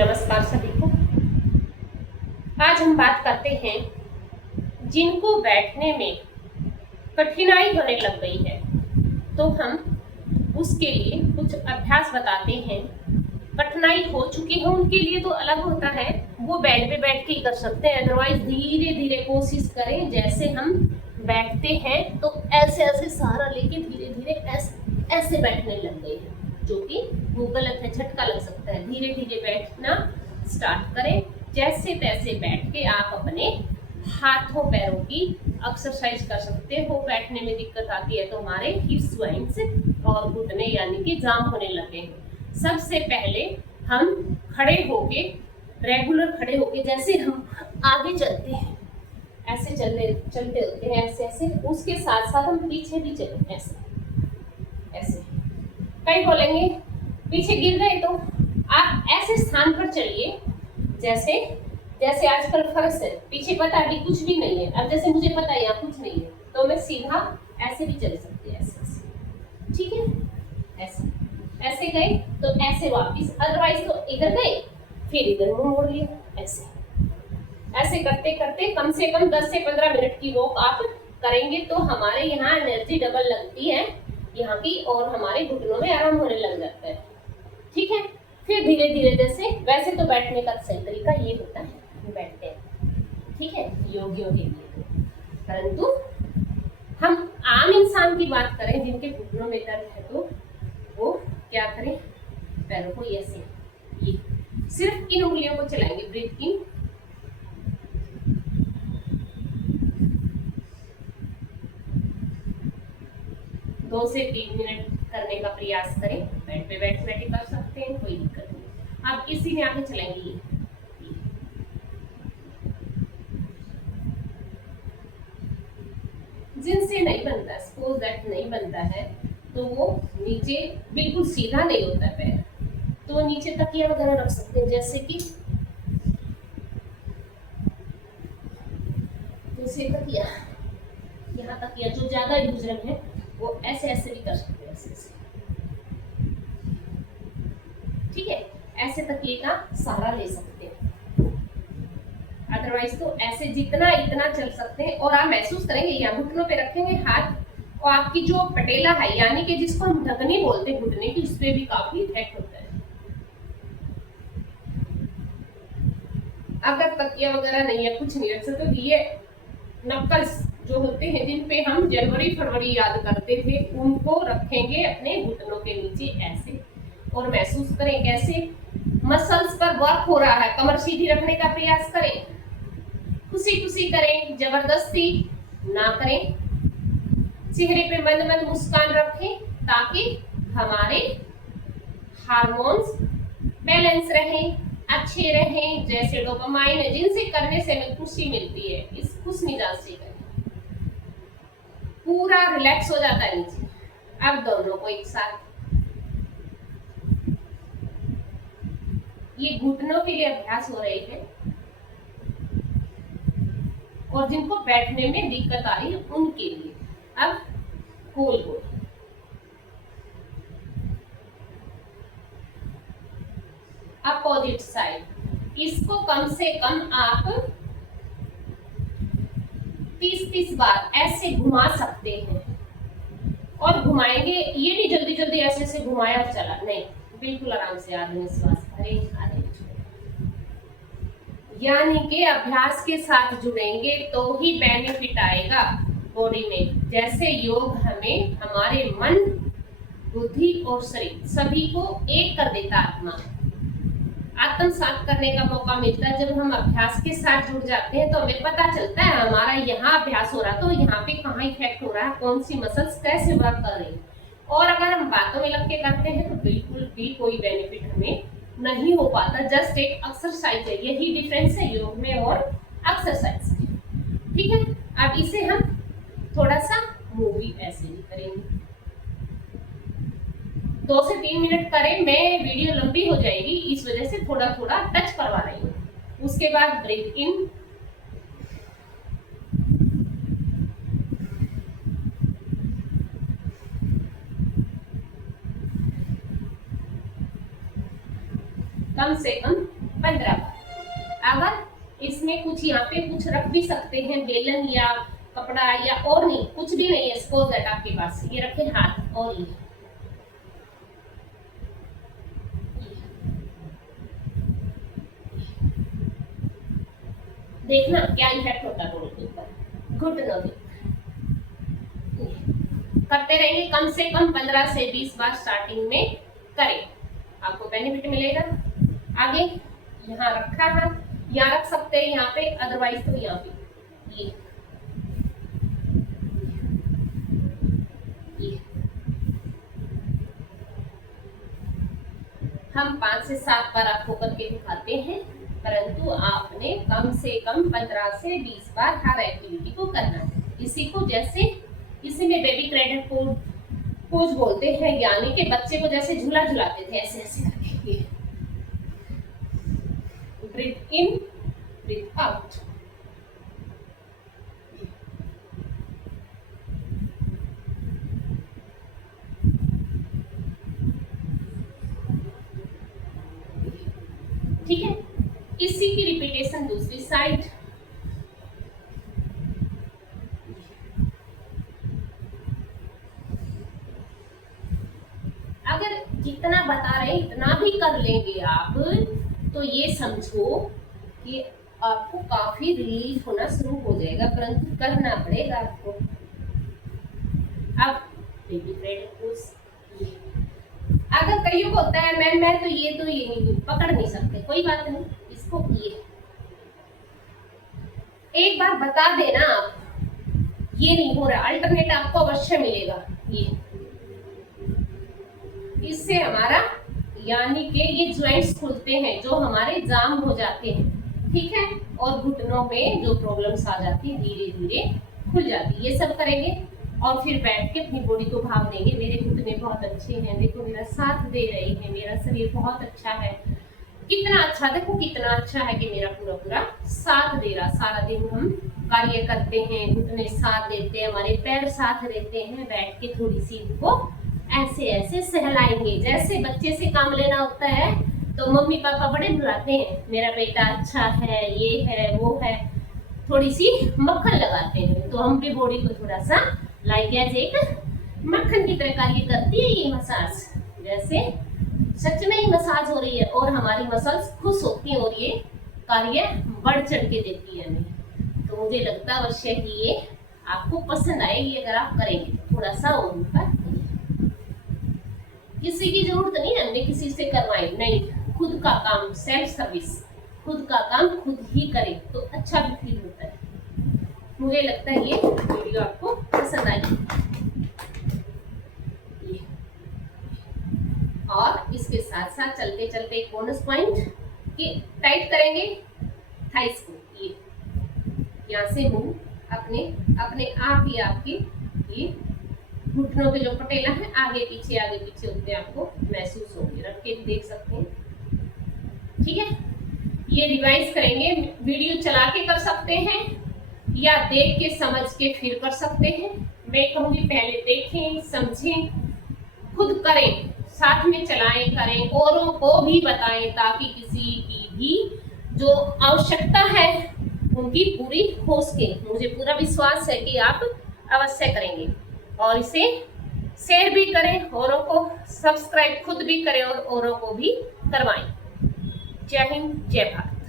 नमस्कार सभी को। आज हम बात करते हैं जिनको बैठने में कठिनाई होने लग गई है, तो हम उसके लिए कुछ अभ्यास बताते हैं। कठिनाई हो चुकी है उनके लिए तो अलग होता है, वो बेड पे बैठ के ही कर सकते हैं। अदरवाइज धीरे धीरे कोशिश करें, जैसे हम बैठते हैं तो ऐसे ऐसे सहारा लेके धीरे धीरे ऐसे बैठने लग गए हैं, जो कि वो गलत है, झटका लग सकता है। धीरे धीरे बैठना स्टार्ट करें। जैसे तैसे बैठ के आप अपने हाथों पैरों की एक्सरसाइज कर सकते हो। बैठने में दिक्कत आती है तो हमारे हिप्स ज्वाइंट्स और घुटने यानी कि जाम होने लगे हैं। सबसे पहले हम खड़े होके, रेगुलर खड़े होके, जैसे हम आगे चलते हैं ऐसे चलते होते हैं, ऐसे ऐसे, उसके साथ साथ हम पीछे भी चलें, ऐसे ऐसे। कई बोलेंगे पीछे गिर गए, तो आप ऐसे स्थान पर चलिए जैसे जैसे आजकल फर्श है, पीछे पता है कुछ भी नहीं है। अब जैसे मुझे पता है यहाँ कुछ नहीं है, तो मैं सीधा ऐसे भी चल सकती है, ऐसे ऐसे, ठीक है। ऐसे ऐसे गए तो ऐसे वापस, अदरवाइज तो इधर गए फिर इधर मुंह मोड़ लिया, ऐसे ऐसे करते करते कम से कम 10 से 15 मिनट की वॉक आप करेंगे तो हमारे यहाँ एनर्जी डबल लगती है यहाँ की, और हमारे घुटनों में आराम होने लग जाता है, ठीक है। फिर धीरे धीरे, जैसे वैसे तो बैठने का सही तरीका ये होता है, बैठते हैं, ठीक है, योगियों के लिए। परंतु हम आम इंसान की बात करें जिनके घुटनों में दर्द है, तो वो क्या करें, पैरों को ऐसे, ये सिर्फ इन उंगलियों को चलाएंगे, ब्रीथ इन, 2 से 3 मिनट करने का प्रयास करें। बेड पे बैठ बैठे कर सकते हैं, कोई दिक्कत नहीं। आप इसी में आगे चलेंगे, ये जिनसे नहीं बनता, सपोज दैट नहीं बनता है, तो वो नीचे बिल्कुल सीधा नहीं होता है पैर, तो नीचे तकिया वगैरह रख सकते हैं, जैसे कि तकिया, यहाँ तकिया जो ज्यादा यूजर है वो ऐसे ऐसे भी कर सकते हैं, ऐसे ऐसे, ठीक है। ऐसे तकिए का सहारा ले सकते हैं, अदरवाइज तो ऐसे जितना इतना चल सकते हैं। और आप महसूस करेंगे, यहाँ घुटनों पे रखेंगे हाथ, और आपकी जो पटेला है यानी कि जिसको हम ढकनी बोलते हैं घुटने की, उस पर भी काफी इफेक्ट होता है। अगर तकिया वगैरह नहीं है, कुछ नहीं रख सकते, तो ये नक्कल्स जो होते हैं जिन पे हम जनवरी फरवरी याद करते थे, उनको रखेंगे अपने घुटनों के नीचे ऐसे, और महसूस करें कैसे मसल्स पर वर्क हो रहा है। कमर सीधी रखने का प्रयास करें, खुशी खुशी करें, जबरदस्ती ना करें। चेहरे पे मंद मंद मुस्कान रखें ताकि हमारे हार्मोन्स बैलेंस रहें, अच्छे रहें। जैसे डोपामाइन है, जिनसे करने से हमें खुशी मिलती है, इस खुश मिजाज से करें, पूरा रिलैक्स हो जाता है नीचे। अब दोनों को एक साथ, ये घुटनों के लिए अभ्यास हो रहे हैं, और जिनको बैठने में दिक्कत आ रही है उनके लिए। अब गोल गोल, अपोजिट साइड, इसको कम से कम आप 30-30 बार ऐसे घुमा सकते हैं। और घुमाएंगे ये नहीं जल्दी जल्दी ऐसे ऐसे घुमाया और चला, नहीं, बिल्कुल आराम से, आत्मविश्वास भरे, यानी कि अभ्यास के साथ जुड़ेंगे तो ही बेनिफिट आएगा बॉडी में। जैसे योग हमें हमारे मन, बुद्धि और शरीर सभी को एक कर देता, आत्मसात करने का मौका मिलता है। जब हम अभ्यास के साथ जुड़ जाते हैं तो हमें पता चलता है हमारा यहाँ अभ्यास हो रहा है तो यहाँ पे कहाँ इफेक्ट हो रहा है, कौन सी मसल्स कैसे वर्क कर रही है। और अगर हम बातों में लग के करते हैं तो बिल्कुल भी कोई बेनिफिट हमें नहीं हो पाता। जस्ट एक एक्सरसाइज है, यही डिफरेंस है योग में और एक्सरसाइज में, ठीक है। अब इसे हम थोड़ा सा मूवी ऐसे भी करेंगे, 2 से 3 मिनट करें। मैं वीडियो लंबी हो जाएगी इस वजह से थोड़ा थोड़ा टच करवा रही हूँ। उसके बाद ब्रीथ इन, कम से कम 15 बार। अगर इसमें कुछ यहाँ पे कुछ रख भी सकते हैं, बेलन या कपड़ा या और नहीं, कुछ भी नहीं है सपोज दैट आपके पास, ये रखे हाथ और ये देखना क्या इफेक्ट होता है डोर के ऊपर, घुटनों के। करते रहेंगे कम से कम 15 से 20 बार स्टार्टिंग में करें, आपको बेनिफिट मिलेगा। आगे यहाँ रखा है, यहाँ रख सकते हैं यहाँ पे, अदरवाइज तो यहाँ पे ये हम 5 से 7 बार आपको करके दिखाते हैं, परंतु आपने कम से कम 15 से 20 बार हर एक्टिविटी को करना है। इसी को जैसे इसी में बेबी क्रेडल पोज बोलते हैं, यानी कि बच्चे को जैसे झूला झुलाते थे ऐसे ऐसे करके, ब्रीथ इन ब्रीथ आउट। ठीक है, इसी की रिपीटेशन दूसरी साइड। अगर जितना बता रहे इतना भी कर लेंगे आप, तो ये समझो कि आपको काफी रिलीफ होना शुरू हो जाएगा, परंतु करना पड़ेगा आपको। अब बेबी क्रेडल पोज, अगर कईयों को होता है मैं तो ये नहीं पकड़ नहीं सकते, कोई बात नहीं, इसको ये एक बार बता देना आप, ये नहीं हो रहा, अल्टरनेट आपको अवश्य मिलेगा। ये इससे हमारा यानी कि ये ज्वाइंट्स खुलते हैं जो हमारे जाम हो जाते हैं, ठीक है, और घुटनों में जो प्रॉब्लम्स आ जाती है धीरे धीरे खुल जाती है। ये सब करेंगे और फिर बैठ के अपनी बॉडी को भाव देंगे, मेरे घुटने बहुत अच्छे हैं, देखो मेरा साथ दे रहे हैं, मेरा शरीर बहुत अच्छा है, कितना अच्छा, देखो कितना अच्छा है कि मेरा पूरा पूरा साथ दे रहा। सारा दिन हम कार्य करते हैं, घुटने साथ देते हैं, हमारे पैर साथ देते हैं, बैठ के थोड़ी सी इनको ऐसे ऐसे सहलाएंगे। जैसे बच्चे से काम लेना होता है तो मम्मी पापा बड़े बुलाते हैं, मेरा बेटा अच्छा है, ये है वो है, थोड़ी सी मक्खन लगाते हैं, तो हम भी बॉडी को थोड़ा सा लाइक एज एक मक्खन की तरह कार्य करती है ये मसाज, जैसे सच में ही मसाज हो रही है और हमारी मसल्स खुश होती है और ये कार्य बढ़ चढ़ के देती है हमें। तो मुझे लगता है अवश्य ही ये आपको पसंद आएगी अगर आप करेंगे थोड़ा सा और उनका। किसी की जरूरत नहीं है हमने किसी से करवाए, नहीं, खुद का काम, सेल्फ सर्विस, खुद का काम खुद ही करें तो अच्छा भी फील होता है। मुझे लगता है ये वीडियो आपको पसंद आएगी। और इसके साथ साथ चलते चलते एक बोनस पॉइंट कि टाइट करेंगे थाइस को, ये यहाँ से मुंह अपने अपने आप ही आपके ये घुटनों के जो पटेला है आगे पीछे होते आपको महसूस होंगे, रख के भी देख सकते हैं। ठीक है, ये रिवाइज करेंगे, वीडियो चला के कर सकते हैं या देख के समझ के फिर कर सकते हैं। मैं कहूँगी पहले देखें, समझें, खुद करें, साथ में चलाएं, करें, औरों को भी बताएं ताकि किसी की भी जो आवश्यकता है उनकी पूरी हो सके। मुझे पूरा विश्वास है कि आप अवश्य करेंगे और इसे शेयर भी करें, औरों को सब्सक्राइब खुद भी करें और औरों को भी करवाएं। जय हिंद, जय भारत।